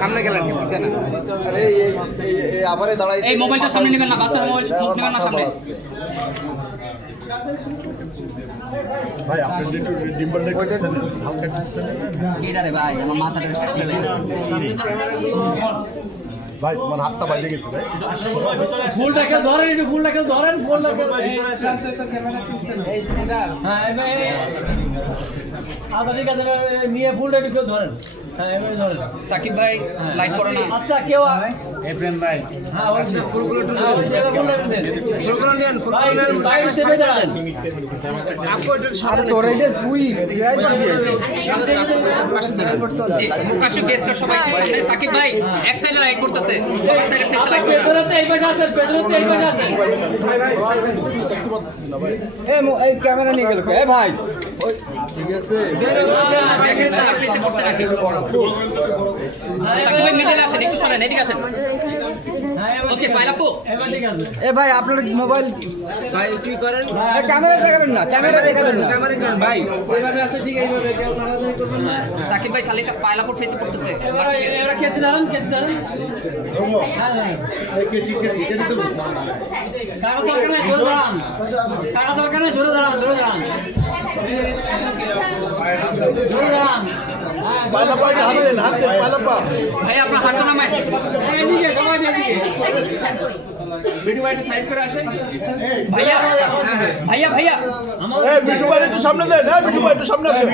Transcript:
সামনে গেলেন এই মোবাইলটা সামনে নেবেন না, বাচ্চার মোবাইল নেবেন না সামনে। ভাই আপনি ডিম্পলটা করছেন হালকা এটা রে ভাই আমার মাথাটা শেষ হয়ে গেছে ভাই তোমার হাতটা বাইরে গেছে ভাই ফুলটাকে ধরেন, একটু ফুলটাকে ধরেন, ফুলটাকে হ্যাঁ এবার আচ্ছা ঠিক আছে, নিয়ে ফুলটা একটু কেউ ধরেন। হ্যাঁ এবার ধরেন। সাকিব ভাই লাইট করো না। আচ্ছা কেউ এফরেম ভাই হ্যাঁ ওই ফুলগুলো নেন, বাইরে থেকে দাঁড়ান। আরে তোরে যে তুই জি মুকাশু গেস্টরা সবাই একটু সামনে। সাকিব ভাই এক সাইডে লাইট করতেছে, এক সাইডে ফেসে লাইট করতেছে। পেছনেতে এই পাশে আছে, পেছনেতে এই পাশে আছে। এই ক্যামেরা নিয়ে গেল এ ভাই ঠিক আছে ফেসে করতে নাকি সাকিব ভাই মিডলে আসেন, একটু সরেন, এদিকে আসেন। ওকে পাইলাপো এবার ঠিক আছে। এ ভাই আপনার মোবাইল ভাই কি করেন ক্যামেরা দেখাবেন না, ক্যামেরা দেখাবেন না ভাই এইভাবে আছে, ঠিক এইভাবে কেউ নাড়াচাড়ি করবেন না। সাকিব ভাই খালি পাইলাপোর ফেসে করতেছে। এবার কেসি দাঁড়ান, কেসি দাঁড়ান। হ্যাঁ হ্যাঁ কাটা দরকার নেই, জোরে দাঁড়ান। কাটা দরকার নেই, জোরে দাঁড়ান, জোরে দাঁড়ান, জোরে দাঁড়ান। হ্যাঁ পালাপা হাত দেন পালাপা ভাই আপনার হাতটা নামায়। এদিকে সবাই এদিকে। ভাইয়া ভাইয়া ভাইয়া এই মিঠু ভাই একটু সামনে দেন, হ্যাঁ মিঠু ভাই একটু সামনে আসেন।